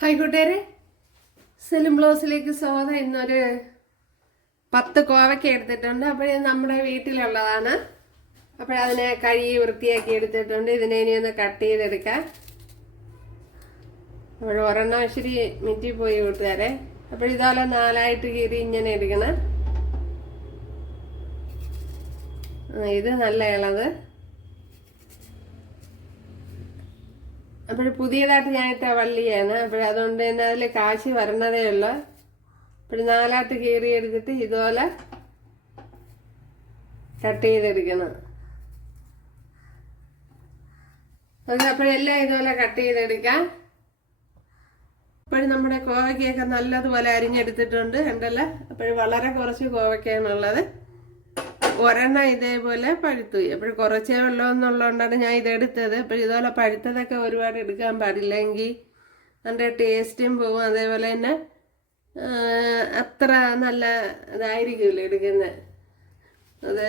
Hi കൂട്ടുകാരെ. സെലിം ബ്ലൗസിലേക്ക് സ്വാഗതം. ഇന്നൊരു പത്ത് കോവയ്ക്ക എടുത്തിട്ടുണ്ട്. അപ്പോൾ ഇത് നമ്മുടെ വീട്ടിലുള്ളതാണ്. അപ്പോൾ അതിനെ കഴുകി വൃത്തിയാക്കി എടുത്തിട്ടുണ്ട്. ഇതിനെ ഇനി ഒന്ന് കട്ട് ചെയ്തെടുക്കാം. അപ്പോൾ ഒരെണ്ണം ഇച്ചിരി മിറ്റി പോയി കൂട്ടുകാരെ. അപ്പോൾ ഇതുപോലെ നാലായിട്ട് കീറി ഇങ്ങനെ എടുക്കണം. ഇത് നല്ല ഇളത് അപ്പോൾ പുതിയതായിട്ട് ഞാൻ ഇട്ട വള്ളിയാണ്. അപ്പോൾ അതുകൊണ്ട് തന്നെ അതിൽ കാശ് വരണതേ ഉള്ളു. അപ്പോൾ നാലാട്ട് കീറി എടുത്തിട്ട് ഇതുപോലെ കട്ട് ചെയ്തെടുക്കണം. അപ്പോഴെല്ലാം ഇതുപോലെ കട്ട് ചെയ്തെടുക്കാം. അപ്പോഴും നമ്മുടെ കോവയ്ക്കൊക്കെ നല്ലതുപോലെ അരിഞ്ഞെടുത്തിട്ടുണ്ട് ഉണ്ടല്ലോ അപ്പോൾ വളരെ കുറച്ച് കോവയ്ക്കാണുള്ളത്. ഒരെണ്ണം ഇതേപോലെ പഴുത്തു. അപ്പോൾ കുറച്ചേ ഉള്ളൂ എന്നുള്ളതുകൊണ്ടാണ് ഞാൻ ഇതെടുത്തത്. അപ്പോൾ ഇതുപോലെ പഴുത്തതൊക്കെ ഒരുപാട് എടുക്കാൻ പാടില്ലെങ്കിൽ അതിന്റെ ടേസ്റ്റും പോവും. അതേപോലെ തന്നെ അത്ര നല്ല ഇതായിരിക്കുമല്ലോ എടുക്കുന്നത്. അത്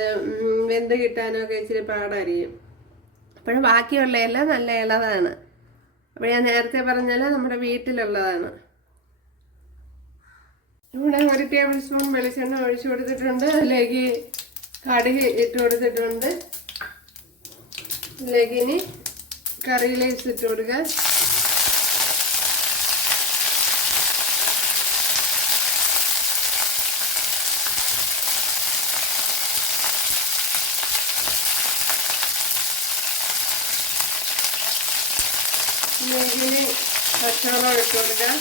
വെന്ത് കിട്ടാനൊക്കെ ഇച്ചിരി പാടായിരിക്കും. അപ്പോഴും ബാക്കിയുള്ളതെല്ലാം നല്ല ഇളതാണ്. അപ്പോൾ ഞാൻ നേരത്തെ പറഞ്ഞാൽ നമ്മുടെ വീട്ടിലുള്ളതാണ്. ഇവിടെ ഒരു ടേബിൾ സ്പൂൺ വെളിച്ചെണ്ണ ഒഴിച്ചു കൊടുത്തിട്ടുണ്ട്. അതിലേക്ക് കടുക് ഇട്ട് കൊടുത്തിട്ടുണ്ട്. ഇതിലേക്ക് കറി ലൈസ് ഇട്ട് കൊടുക്കുക ഇതിലേക്ക് പച്ചവെള്ളം ഇട്ട് കൊടുക്കുക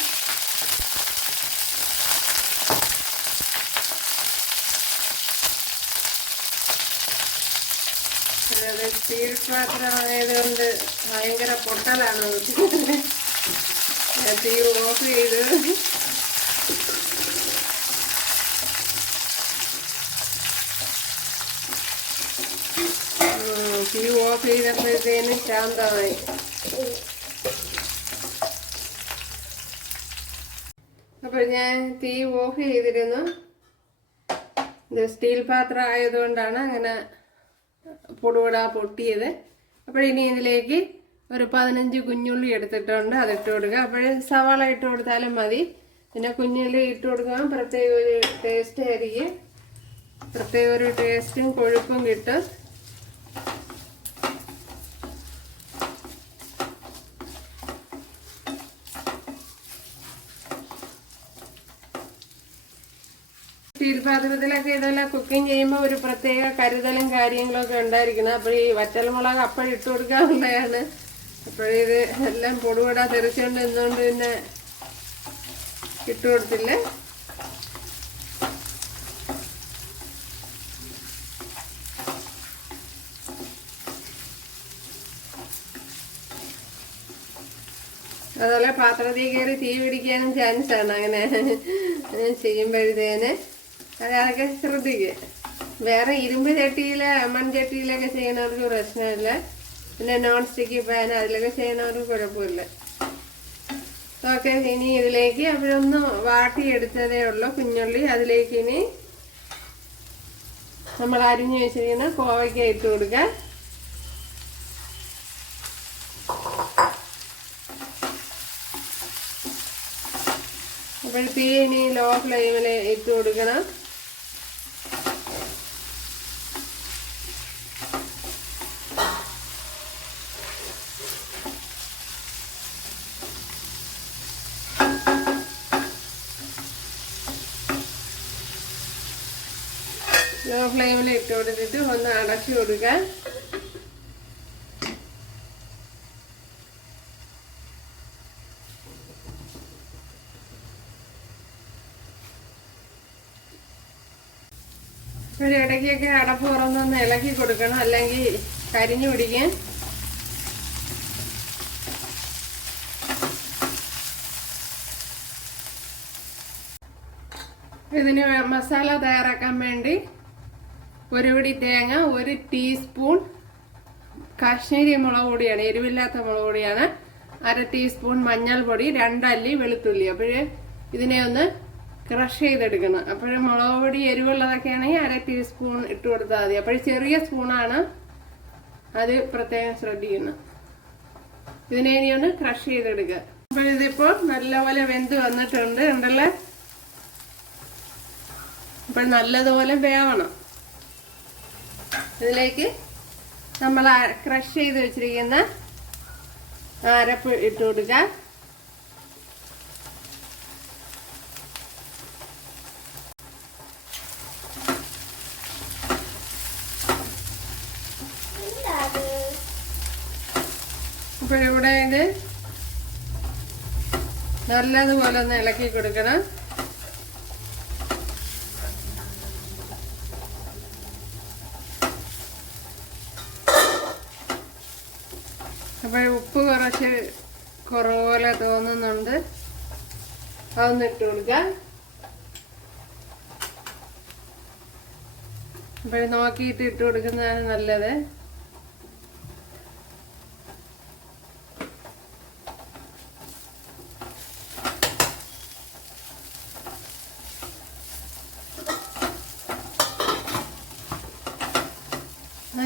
സ്റ്റീൽ പാത്രമായതുകൊണ്ട് ഭയങ്കര പൊട്ടലാണ് തീ ഓഫ് ചെയ്ത് തീ ഓഫ് ചെയ്തപ്പോഴത്തേന് ശാന്തമായി അപ്പോൾ ഞാൻ തീ ഓഫ് ചെയ്തിരുന്നു സ്റ്റീൽ പാത്രം ആയതുകൊണ്ടാണ് അങ്ങനെ പൊടുപൊട പൊട്ടിയത്. അപ്പോൾ ഇനി ഇതിലേക്ക് ഒരു പതിനഞ്ച് കുഞ്ഞുള്ളി എടുത്തിട്ടുണ്ട് അതിട്ട് കൊടുക്കുക. അപ്പോൾ സവാള ഇട്ട് കൊടുത്താലും മതി. പിന്നെ കുഞ്ഞുള്ളി ഇട്ട് കൊടുക്കാൻ പ്രത്യേക ഒരു ടേസ്റ്റ് ആയിരിക്കും. പ്രത്യേക ഒരു ടേസ്റ്റും കൊഴുപ്പും കിട്ടും. സ്റ്റീൽ പാത്രത്തിലൊക്കെ ഇതെല്ലാം കുക്കിംഗ് ചെയ്യുമ്പോൾ ഒരു പ്രത്യേക കരുതലും കാര്യങ്ങളൊക്കെ ഉണ്ടായിരിക്കണം. അപ്പോൾ ഈ വറ്റൽമുളക് അപ്പോഴും ഇട്ട് കൊടുക്കാറുള്ളതാണ് അപ്പോഴിത് എല്ലാം പൊടുപൊടാ തെറിച്ചുകൊണ്ട് നിന്നുകൊണ്ട് പിന്നെ ഇട്ട് കൊടുത്തില്ല? അതുപോലെ പാത്രത്തിൽ കയറി തീ പിടിക്കാനും ചാൻസ് ആണ്. അങ്ങനെ ചെയ്യുമ്പോഴത്തേന് അതൊക്കെ ശ്രദ്ധിക്കുക വേറെ ഇരുമ്പ് ചട്ടിയിൽ മൺചട്ടിയിലൊക്കെ ചെയ്യണവർക്ക് പ്രശ്നമില്ല. പിന്നെ നോൺ സ്റ്റിക്ക് പാൻ അതിലൊക്കെ ചെയ്യണവർക്ക് കുഴപ്പമില്ല. ഓക്കെ ഇനി ഇതിലേക്ക് അവരൊന്ന് വാട്ടിയെടുത്തതേ ഉള്ളൂ. കുഞ്ഞുള്ളി അതിലേക്ക് ഇനി നമ്മൾ അരിഞ്ഞു വെച്ചിരിക്കുന്ന കോവയ്ക്ക ഇട്ട് കൊടുക്കാം അപ്പോൾ തീ ഇനി ലോ ഫ്ലെയിമിൽ ഇട്ട് കൊടുക്കണം. ഫ്ലെയിമിൽ ഇട്ട് കൊടുത്തിട്ട് ഒന്ന് അടച്ചു കൊടുക്കാൻ ഒരു ഇടയ്ക്കൊക്കെ അടപ്പ് തുറന്നൊന്ന് ഇളക്കി കൊടുക്കണം അല്ലെങ്കിൽ കരിഞ്ഞു പിടിക്കാൻ ഇതിന് മസാല തയ്യാറാക്കാൻ വേണ്ടി ഒരു പിടി തേങ്ങ ഒരു ടീസ്പൂൺ കാശ്മീരി മുളക് പൊടിയാണ് എരിവില്ലാത്ത മുളക് പൊടിയാണ്. അര ടീസ്പൂൺ മഞ്ഞൾപ്പൊടി രണ്ടല്ലി വെളുത്തുള്ളി. അപ്പോഴ് ഇതിനെ ഒന്ന് ക്രഷ് ചെയ്തെടുക്കണം. അപ്പോഴും മുളക് പൊടി എരിവുള്ളതൊക്കെ ആണെങ്കിൽ അര ടീസ്പൂൺ ഇട്ട് കൊടുത്താൽ മതി. അപ്പോഴും ചെറിയ സ്പൂണാണ് അത് പ്രത്യേകം ശ്രദ്ധിക്കണം. ഇതിനെ ഇനി ഒന്ന് ക്രഷ് ചെയ്തെടുക്കുക. അപ്പോൾ ഇതിപ്പോൾ നല്ലപോലെ വെന്ത് വന്നിട്ടുണ്ട്. ഉണ്ടല്ലേ അപ്പോൾ നല്ലതുപോലെ വേവണം. ഇതിലേക്ക് നമ്മൾ ക്രഷ് ചെയ്ത് വെച്ചിരിക്കുന്ന അരപ്പ് ഇട്ട് കൊടുക്കുക അപ്പോൾ ഇവിടെ ഇത് നല്ലതുപോലെ ഒന്ന് ഇളക്കി കൊടുക്കണം. അപ്പോൾ ഉപ്പ് കുറച്ച് കുറവ് പോലെ തോന്നുന്നുണ്ട്. അതൊന്ന് ഇട്ട് കൊടുക്കാം. അപ്പോൾ നോക്കിയിട്ട് ഇട്ട് കൊടുക്കുന്നതാണ് നല്ലത്.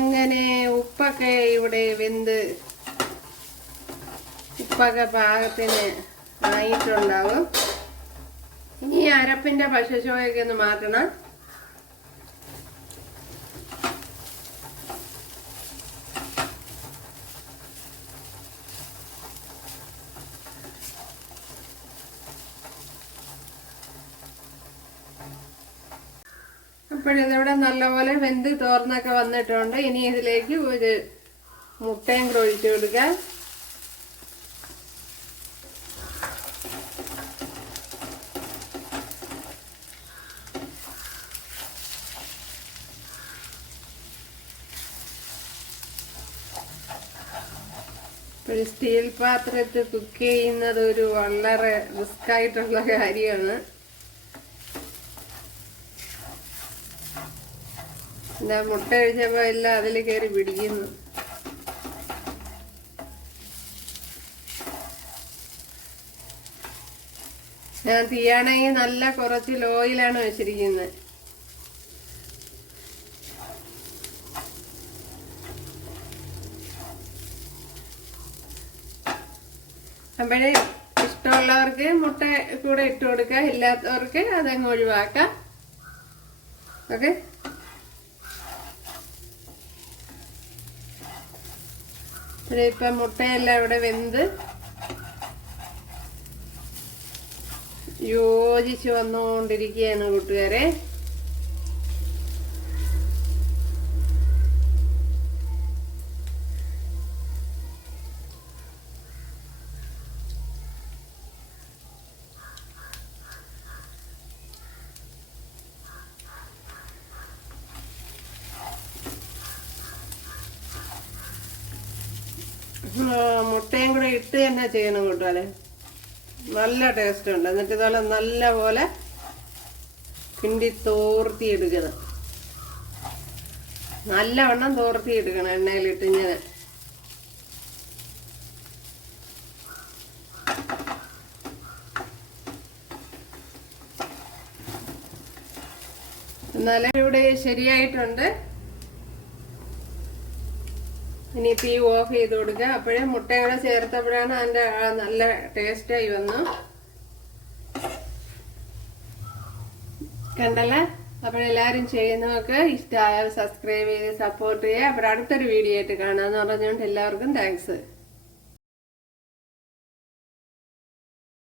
അങ്ങനെ ഉപ്പൊക്കെ ഇവിടെ വെന്ത് ഉപ്പൊക്കെ പാകത്തിന് ആയിട്ടുണ്ടാവും. ഇനി അരപ്പിന്റെ പശുശോയൊക്കെ ഒന്ന് മാറ്റണം. അപ്പോഴിതിവിടെ നല്ലപോലെ വെന്ത് തോർന്നൊക്കെ വന്നിട്ടുണ്ട്. ഇനി ഇതിലേക്ക് ഒരു മുട്ടയും കൂടെ ഒഴിച്ചു കൊടുക്കാം. ഒരു സ്റ്റീൽ പാത്രത്തിൽ കുക്ക് ചെയ്യുന്നത് ഒരു വളരെ റിസ്ക് ആയിട്ടുള്ള കാര്യമാണ്. എന്താ മുട്ട കഴിച്ചപ്പോ എല്ലാം അതിൽ കയറി പിടിക്കുന്നു. ഞാൻ തീയാണെങ്കിൽ നല്ല കുറച്ച് ലോയിലാണ് വെച്ചിരിക്കുന്നത്. അപ്പോഴേ ഇഷ്ടമുള്ളവർക്ക് മുട്ട കൂടെ ഇട്ട് കൊടുക്കാം ഇല്ലാത്തവർക്ക് അതങ്ങ് ഒഴിവാക്കാം ഓക്കെ? ഇവിടെ ഇപ്പം മുട്ടയെല്ലാം ഇവിടെ വെന്ത് യോജിച്ച് വന്നുകൊണ്ടിരിക്കുകയാണ് കൂട്ടുകാരെ. മുട്ടയും കൂടെ ഇട്ട് തന്നെ ചെയ്യണം കൂട്ടുകാരെ നല്ല ടേസ്റ്റ് ഉണ്ട്. എന്നിട്ട് ഇതുപോലെ നല്ല പോലെ കിണ്ടി തോർത്തി എടുക്കണം നല്ലവണ്ണം തോർത്തി എടുക്കണം എണ്ണയിലിട്ട് ഇങ്ങനെ. എന്നാലും ഇവിടെ ശരിയായിട്ടുണ്ട്. ഇനി തീ ഓഫ് ചെയ്ത് കൊടുക്കുക അപ്പോഴേ മുട്ടയും കൂടെ ചേർത്തപ്പോഴാണ് അതിന്റെ നല്ല ടേസ്റ്റായി വന്നു. കണ്ടല്ലേ? അപ്പോഴെല്ലാവരും ചെയ്യുന്നവർക്ക് ഇഷ്ടമായാൽ സബ്സ്ക്രൈബ് ചെയ്ത് സപ്പോർട്ട് ചെയ്യുക. അപ്പോൾ അടുത്തൊരു വീഡിയോ ആയിട്ട് കാണാമെന്ന് പറഞ്ഞുകൊണ്ട് എല്ലാവർക്കും താങ്ക്സ്